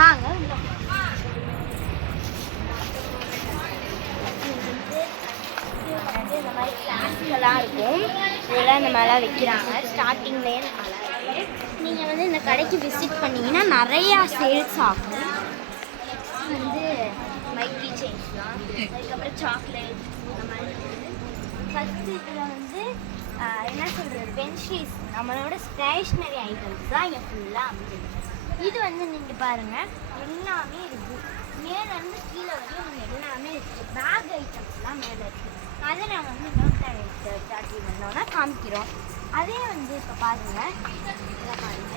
வாங்க. இந்த மாதிரி கிளாஸ்லாம் இருக்கும், இதெல்லாம் இந்த மாதிரிலாம் வைக்கிறாங்க. ஸ்டார்டிங்லேயே இந்த மாதிரிலாம் இருக்குது. நீங்கள் வந்து இந்த கடைக்கு விசிட் பண்ணிங்கன்னா நிறையா சேல்ஸ் ஆகும். வந்து மைக்கி செயின்ஸ்லாம், அதுக்கப்புறம் சாக்லேட் இந்த மாதிரி இருக்குது. ஃபஸ்ட்டு இதில் வந்து என்ன சொல்கிறது, பென்ஷீஸ் நம்மளோட ஸ்டேஷ்னரி ஐட்டம்ஸ் தான் இங்கே ஃபுல்லாக அமைஞ்சிருக்கு. இது வந்து நீங்கள் பாருங்கள், எல்லாமே இருக்குது. மேலேருந்து கீழே வரையும் நீங்கள் எல்லாமே இருக்குது. பேக் ஐட்டம்ஸ்லாம் மேலே இருக்குது. அதை நாங்கள் வந்து இன்னொரு ஸ்டார்ட் பண்ணோன்னா காமிக்கிறோம். அதே வந்து இப்போ பாருங்கள்,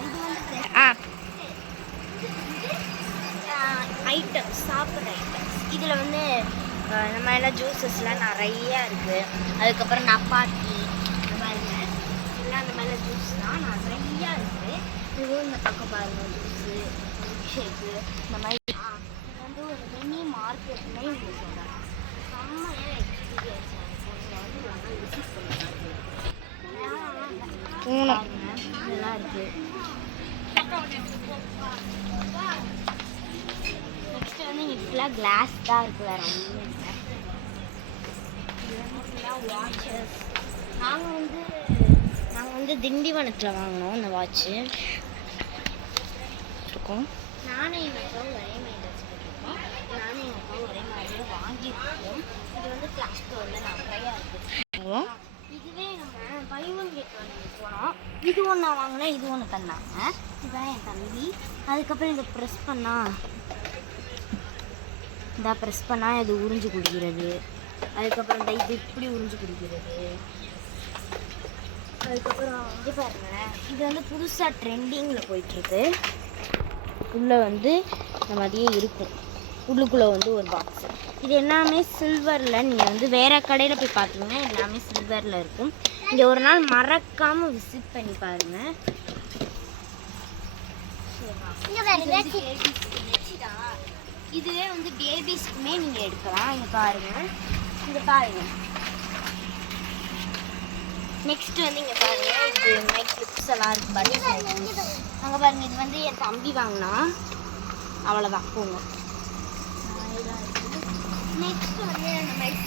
இது வந்து ஐட்டம்ஸ், சாப்பிட்ற ஐட்டம்ஸ். இதில் வந்து இந்த மாதிரிலாம் ஜூஸஸ்லாம் நிறையா இருக்குது. அதுக்கப்புறம் நப்பாத்தி இந்த மாதிரி எல்லாம் அந்த மாதிரிலாம் ஜூஸ்லாம் நிறையா இருக்குது. இதுவும் இந்த பக்கம் பாருங்கள், ஜூஸு, மில்க் ஷேக்கு இந்த மாதிரி. இது வந்து ஒரு மினி மார்க்கெட்னே உங்களுக்கு சொல்கிறாங்க. செம்மையாக எக்ஸ்பீரியன்ஸ் இதெல்லாம் இருக்குது. நெக்ஸ்ட்டு வந்து இங்கே ஃபுல்லாக கிளாஸ் தான் இருக்குது, வேறு ஒன்றுமே இல்லை. இது வந்து ஃபுல்லாக வாட்சஸ். நாங்கள் வந்து திண்டிவனத்தில் வாங்கினோம் இந்த வாட்ச்சு இருக்கும். நானும் எங்கள் அக்காவும் ஒரே மாதிரி ட்ரெஸ் பண்ணியிருக்கோம். நானும் எங்கள் அக்காவும் ஒரே மாதிரியே வாங்கியிருக்கோம். இது வந்து கிளாஸ் ஸ்டோரில் நிறையா இருக்குது. இதுவே நம்ம பை ஒன் கெட் ஒன் போனோம். இது ஒன்று நான் வாங்கினேன், இது ஒன்று தந்தாங்க. இதுதான் என் தம்பி. அதுக்கப்புறம் இதை ப்ரெஸ் பண்ணால் இது உறிஞ்சு குடிக்கிறது. அதுக்கப்புறம் இது இப்படி உறிஞ்சு குடிக்கிறது. அதுக்கப்புறம் இது பாருங்கள், இது வந்து புதுசாக ட்ரெண்டிங்கில் போயிட்டுருக்கு. உள்ளே வந்து இந்த மாதிரியே இருக்கும். உள்ளுக்குள்ளே வந்து ஒரு பாக்ஸு. இது எல்லாமே சில்வரில். நீங்கள் வந்து வேறு கடையில் போய் பார்த்தீங்கன்னா எல்லாமே சில்வரில் இருக்கும். இங்கே ஒரு நாள் மறக்காமல் விசிட் பண்ணி பாருங்கள். இதுவே வந்து பேபிஸ்க்குமே நீங்கள் எடுக்கலாம். இங்கே பாருங்கள், இங்கே பாருங்கள். நெக்ஸ்ட்டு வந்து இங்கே பாருங்கள், இது மைக் கிளிப்ஸ் எல்லாம் இருக்குது. அங்கே பாருங்கள், இது வந்து என் தம்பி வாங்கினா. அவ்வளோதான், போங்க. நெக்ஸ்ட்டு வந்து அந்த மாதிரி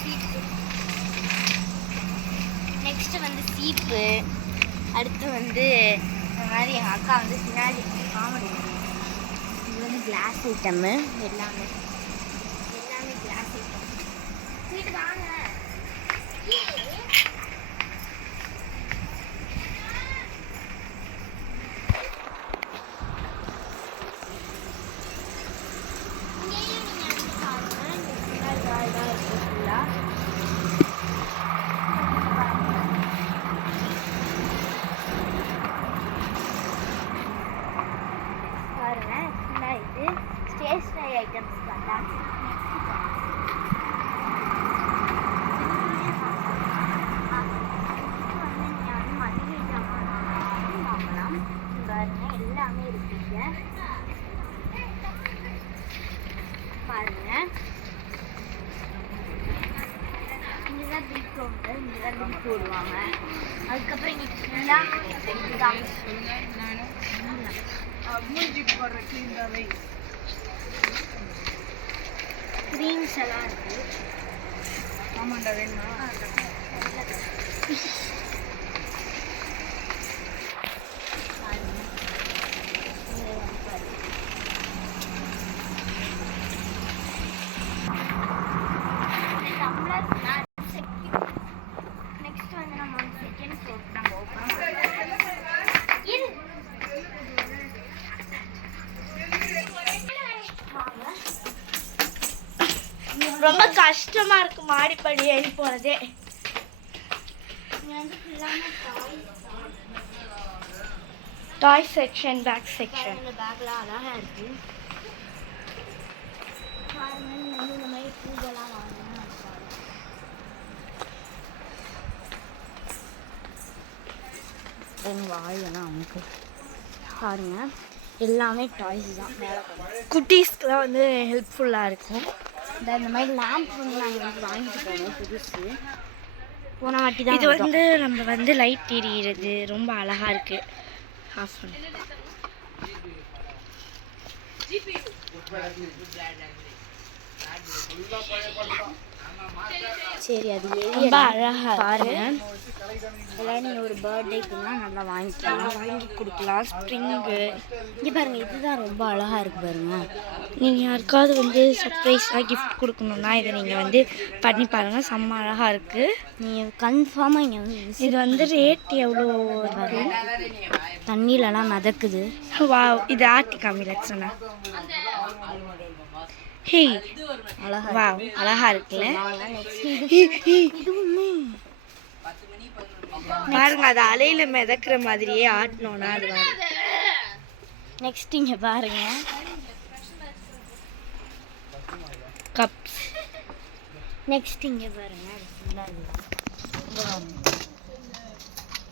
சீப்பு. அடுத்து வந்து இந்த மாதிரி எங்கள் அக்கா வந்து பின்னாடி காமெடி. இது வந்து கிளாஸ் ஐட்டம்மு. எல்லாமே கிளாஸ் ஐட்டம். வீட்டு வாங்க. ஸ்டேஷ்னரி ஐட்டம்ஸ் தான். மளிகை ஜாமான் வாங்கலாம். பாருங்க, எல்லாமே இருக்குங்க. பாருங்க, இங்கேதான் பில் கவுண்டர். இங்கேதான் பில் போடுவாங்க. அதுக்கப்புறம் இங்கே ஃபுல்லாக க்ரீம்ஸ் எல்லாம் இருக்குது. ஆமாண்டா, வேணுமா? நெக்ஸ்ட் வந்து நம்ம செகண்ட் ஃப்ளோர் நம்ம ஓப்பன் ரொம்ப கஷ்டமா இருக்கு மாடிப்படி ஏறி போறதே. டாய் செக்ஷன், பேக் செக்ஷன். இந்த பேக்லாம் அழகா இருக்கு. இந்த மாதிரி பூவெல்லாம் வாழலாம் நமக்கு. பாருங்க, எல்லாமே டாய்ஸ் தான். குட்டீஸ்க்குலாம் வந்து ஹெல்ப்ஃபுல்லாக இருக்கும். இந்த மாதிரி லேம்ப் வந்து நாங்கள் வந்து வாங்கிட்டு போனோம் புதுசு. போன வாட்டி தான். இது வந்து நம்ம வந்து லைட் எரியிறது ரொம்ப அழகாக இருக்குது. ஆஃப் பண்ணி சரி, அது ரொம்ப அழகா பாருங்க. இதெல்லாம் நீங்கள் ஒரு பர்த்டேக்குன்னா நல்லா வாங்கிக்கலாம், வாங்கி கொடுக்கலாம். ஸ்ப்ரிங்கு இங்கே பாருங்கள், இதுதான் ரொம்ப அழகாக இருக்குது பாருங்க. நீங்கள் யாருக்காவது வந்து சர்ப்ரைஸாக கிஃப்ட் கொடுக்கணுன்னா இதை நீங்கள் வந்து பண்ணி பாருங்கள், செம்ம அழகாக இருக்குது. நீங்கள் கன்ஃபார்மாக இங்கே வந்து இது வந்து ரேட் எவ்வளோ வரும்? தண்ணியிலலாம் மிதக்குது. வா, இது ஆர்டி காமிலட் சொன்னேன். ஹே, அழகா வா, அழகா இருக்குல்ல. இதுவுமே பாருங்க, அது அலையில மிதக்கிற மாதிரியே ஆட்டணும்னா அது வரும். நெக்ஸ்ட் இங்க பாருங்க, கப்ஸ். நெக்ஸ்ட் இங்க பாருங்க,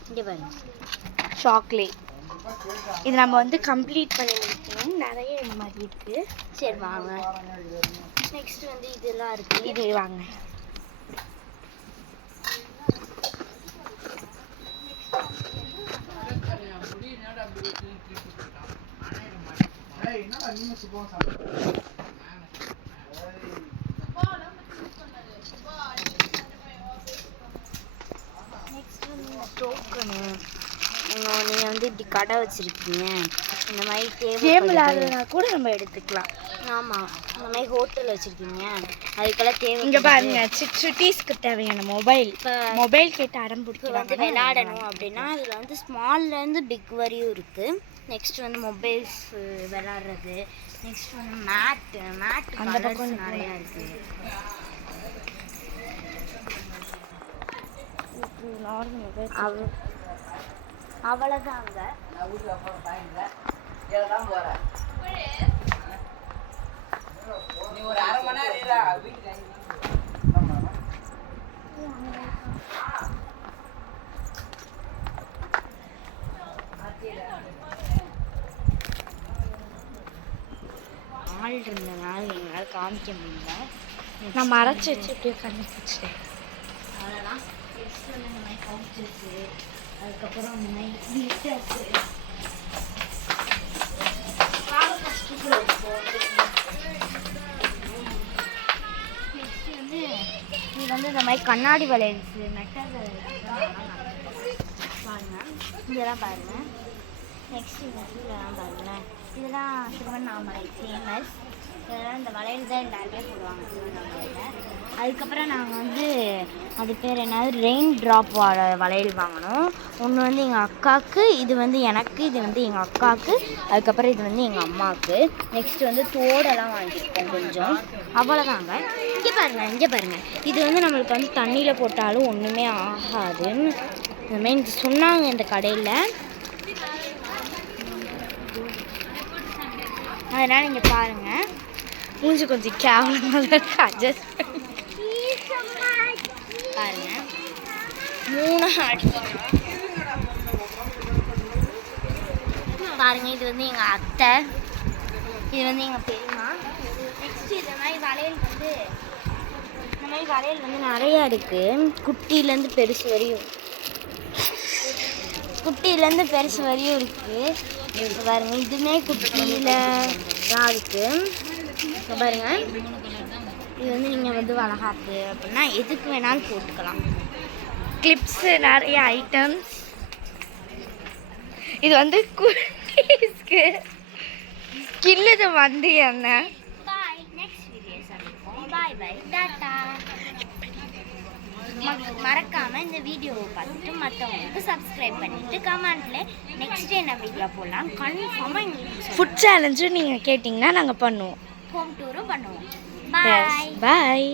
இங்க பாருங்க சாக்லேட். இது நம்ம வந்து கம்ப்ளீட் பண்ணி வைக்கணும். நிறைய இந்த மாதிரி இருக்குது. சரி வாங்க, நெக்ஸ்ட் வந்து இதெல்லாம் இருக்குது. இது வாங்க. நெக்ஸ்ட் வந்து டோக்கனு. நீங்கள் வந்து இப்படி கடை வச்சுருக்கீங்க, இந்த மாதிரி தேவையில்லாததுனா கூட நம்ம எடுத்துக்கலாம். ஆமாம், இந்த மாதிரி ஹோட்டல் வச்சுருக்கீங்க, அதுக்கெல்லாம் தேவை. இங்கே பாருங்க, சுட்டீஸ்க்கு தேவையான மொபைல் கேட்டு அடம் பிடிச்சி வந்து விளையாடணும் அப்படின்னா அதில் வந்து ஸ்மால்லேருந்து பிக் வரையும் இருக்குது. நெக்ஸ்ட் வந்து மொபைல்ஸ் விளையாடுறது. நெக்ஸ்ட் வந்து மேட்டு அந்த பக்கம் நிறையா இருக்குது. அவ்வளோதாங்க. ஆள் இருந்தனால எங்களால் காமிக்க முடியல. நான் மறைச்சி வச்சு இப்படியே கண்டுபிடிச்சிட்டேன். அவ்வளோதான். நெக்ஸ்ட் வந்து இந்த மாதிரி கவுச்சர்ஸு, அதுக்கப்புறம் இந்த மாதிரி கிளிட்டர்ஸு. நெக்ஸ்ட்டு வந்து இது வந்து இந்த மாதிரி கண்ணாடி வளையல்ஸு, மெட்டல் பாருங்கள், இதெல்லாம் பாருங்கள். நெக்ஸ்ட் இந்த இதெல்லாம் பாருங்களேன், இதெல்லாம் திருவண்ணாமலை ஃபேமஸ். இதெல்லாம் இந்த வளையல் தான் எல்லாருமே போடுவாங்க திருவண்ணாமலையில். அதுக்கப்புறம் நாங்கள் வந்து அது பேர் என்னது ரெயின் ட்ராப் வளையல் வாங்கினோம். ஒன்று வந்து எங்கள் அக்காவுக்கு, இது வந்து எனக்கு, இது வந்து எங்கள் அக்காவுக்கு, அதுக்கப்புறம் இது வந்து எங்கள் அம்மாவுக்கு. நெக்ஸ்ட்டு வந்து தோடெல்லாம் வாங்கியிருக்கோம் கொஞ்சம். அவ்வளோதாங்க. இங்கே பாருங்கள், இது வந்து நம்மளுக்கு வந்து தண்ணியில் போட்டாலும் ஒன்றுமே ஆகாது. இந்தமாரி சொன்னாங்க இந்த கடையில். அதனால் இங்கே பாருங்கள், மூஞ்சி கொஞ்சம் கேவலமாக அட்ஜஸ்ட் பண்ணி பாருங்கள். 3 அடிக்கணும் பாருங்கள். இது வந்து எங்கள் அத்தை, இது வந்து எங்கள் பெரியம்மா. நெக்ஸ்ட் இந்த மாதிரி வளையல் வந்து நிறையா இருக்குது. குட்டியிலேருந்து பெருசு வரையும் இருக்குது. பாருங்கள், இதுவுமே குட்டியில் தான் இருக்குது. பாருங்கள், இது வந்து நீங்கள் வந்து வளகாப்பு அப்படின்னா எதுக்கு வேணாலும் போட்டுக்கலாம். கிளிப்ஸு, நிறைய ஐட்டம்ஸ். இது வந்து குட்டீஸ்க்கு கில்லுது வந்து என்ன. பாய், நெக்ஸ்ட் வீடியோ சந்திப்போம். பாய் பாய், டாட்டா. மறக்காமல் இந்த வீடியோவை பார்த்துட்டு மற்றவங்களுக்கு சப்ஸ்கிரைப் பண்ணிவிட்டு கமெண்ட்டில் நெக்ஸ்ட் என்ன வீடியோ போடலாம் கன்ஃபார்மாக எங்களுக்கு ஃபுட் சேலஞ்சும் நீங்கள் கேட்டிங்கன்னா நாங்கள் பண்ணுவோம், ஹோம் டூரும் பண்ணுவோம். பாய் பாய்.